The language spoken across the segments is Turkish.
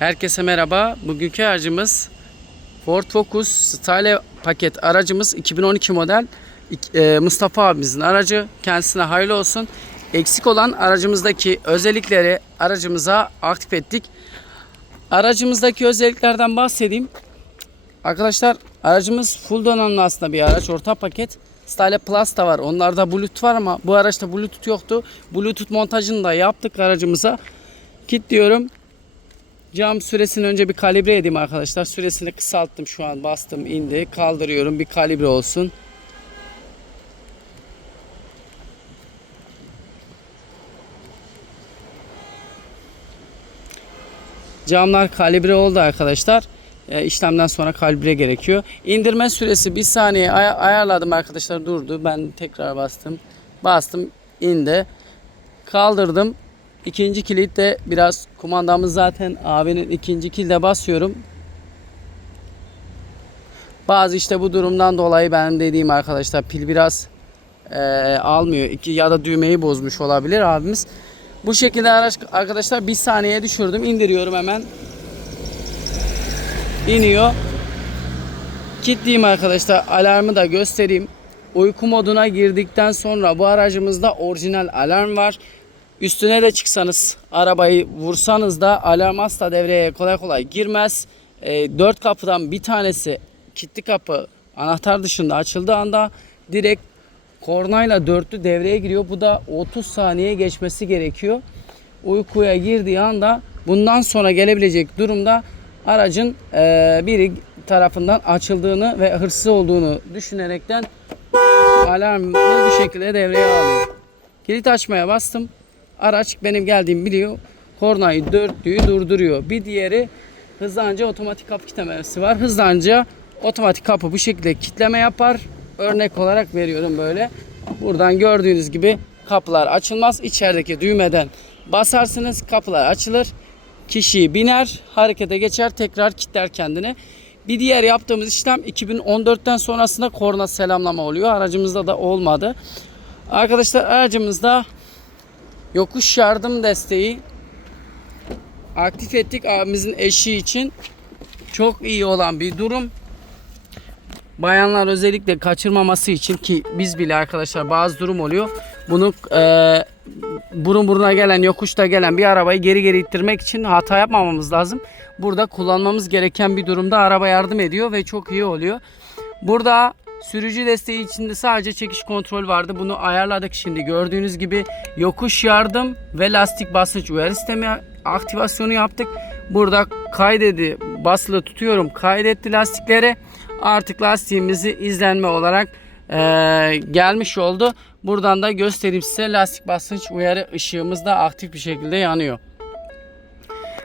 Herkese merhaba. Bugünkü aracımız Ford Focus Style paket aracımız 2012 model e, Mustafa abimizin aracı. Kendisine hayırlı olsun. Eksik olan aracımızdaki özellikleri aracımıza aktif ettik. Aracımızdaki özelliklerden bahsedeyim. Arkadaşlar aracımız full donanımlı aslında bir araç. Orta paket. Style Plus da var. Onlarda Bluetooth var ama bu araçta Bluetooth yoktu. Bluetooth montajını da yaptık aracımıza. Kilitliyorum. Cam süresini önce bir kalibre edeyim arkadaşlar. Süresini kısalttım şu an. Bastım indi. Kaldırıyorum. Bir kalibre olsun. Camlar kalibre oldu arkadaşlar. E, işlemden sonra kalibre gerekiyor. İndirme süresi bir saniye ay- ayarladım arkadaşlar durdu. Ben tekrar bastım. Bastım indi. Kaldırdım. İkinci kilit de biraz kumandamız zaten abinin ikinci kilide basıyorum. Bazı işte bu durumdan dolayı ben dediğim arkadaşlar pil biraz e, almıyor. İki ya da düğmeyi bozmuş olabilir abimiz. Bu şekilde araç arkadaşlar bir saniyeye düşürdüm. indiriyorum hemen. İniyor. Kilitleyeyim arkadaşlar. Alarmı da göstereyim. Uyku moduna girdikten sonra bu aracımızda orijinal alarm var. Üstüne de çıksanız arabayı vursanız da alarm asla devreye kolay kolay girmez. E, dört kapıdan bir tanesi kilitli kapı anahtar dışında açıldığı anda direkt kornayla dörtlü devreye giriyor. Bu da 30 saniye geçmesi gerekiyor. Uykuya girdiği anda bundan sonra gelebilecek durumda aracın e, biri tarafından açıldığını ve hırsız olduğunu düşünerekten alarmı bir şekilde devreye alıyor. Kilit açmaya bastım. Araç benim geldiğimi biliyor. Kornayı dörtlüğü durduruyor. Bir diğeri hızlanca otomatik kapı kilitlemesi var. Hızlanca otomatik kapı bu şekilde kitleme yapar. Örnek olarak veriyorum böyle. Buradan gördüğünüz gibi kapılar açılmaz. İçerideki düğmeden basarsınız kapılar açılır. Kişi biner, harekete geçer, tekrar kilitler kendini. Bir diğer yaptığımız işlem 2014'ten sonrasında korna selamlama oluyor. Aracımızda da olmadı. Arkadaşlar aracımızda yokuş yardım desteği aktif ettik abimizin eşi için. Çok iyi olan bir durum. Bayanlar özellikle kaçırmaması için ki biz bile arkadaşlar bazı durum oluyor. Bunu e, burun buruna gelen yokuşta gelen bir arabayı geri geri ittirmek için hata yapmamamız lazım. Burada kullanmamız gereken bir durumda araba yardım ediyor ve çok iyi oluyor. Burada sürücü desteği içinde sadece çekiş kontrol vardı. Bunu ayarladık şimdi. Gördüğünüz gibi yokuş yardım ve lastik basınç uyarı sistemi aktivasyonu yaptık. Burada kaydedi basılı tutuyorum. Kaydetti lastikleri. Artık lastiğimizi izlenme olarak eee, gelmiş oldu. Buradan da göstereyim size lastik basınç uyarı ışığımız da aktif bir şekilde yanıyor.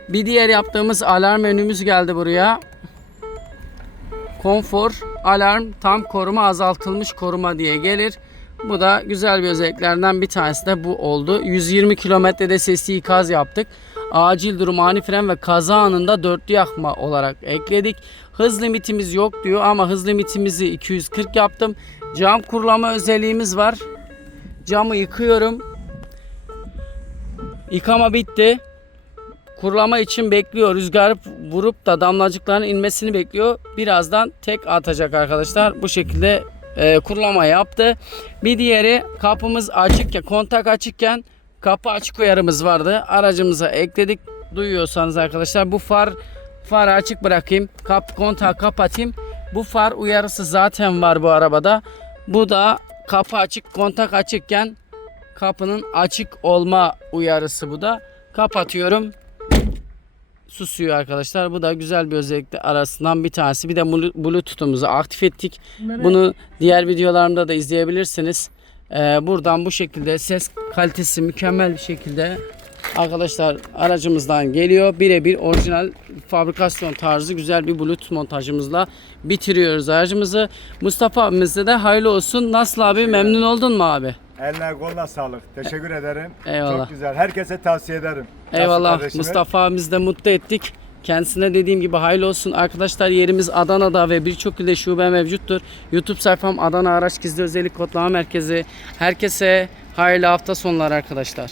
Bir diğer yaptığımız alarm menümüz geldi buraya. Konfor, alarm, tam koruma, azaltılmış koruma diye gelir. Bu da güzel bir özelliklerden bir tanesi de bu oldu. 120 kilometrede sesli ikaz yaptık. Acil durum, ani fren ve kaza anında dörtlü yakma olarak ekledik. Hız limitimiz yok diyor ama hız limitimizi 240 yaptım. Cam kurulama özelliğimiz var. Camı yıkıyorum. Yıkama bitti. Kurulama için bekliyor. Rüzgar vurup da damlacıkların inmesini bekliyor. Birazdan tek atacak arkadaşlar. Bu şekilde e, kurulama yaptı. Bir diğeri kapımız açıkken, kontak açıkken kapı açık uyarımız vardı. Aracımıza ekledik. Duyuyorsanız arkadaşlar bu far farı açık bırakayım. Kap kontağı kapatayım. Bu far uyarısı zaten var bu arabada. Bu da kapı açık, kontak açıkken kapının açık olma uyarısı bu da. Kapatıyorum susuyor arkadaşlar. Bu da güzel bir özellikle arasından bir tanesi. Bir de Blu- Bluetooth'umuzu aktif ettik. Bunu diğer videolarımda da izleyebilirsiniz. Ee, buradan bu şekilde ses kalitesi mükemmel bir şekilde arkadaşlar aracımızdan geliyor. Birebir orijinal fabrikasyon tarzı güzel bir Bluetooth montajımızla bitiriyoruz aracımızı. Mustafa abimize de hayırlı olsun. Nasıl abi memnun oldun mu abi? Eline koluna sağlık. Teşekkür ederim. Eyvallah. Çok güzel. Herkese tavsiye ederim. Eyvallah. Mustafa abimizi de mutlu ettik. Kendisine dediğim gibi hayırlı olsun. Arkadaşlar yerimiz Adana'da ve birçok ilde şube mevcuttur. YouTube sayfam Adana Araç Gizli Özellik Kodlama Merkezi. Herkese hayırlı hafta sonları arkadaşlar.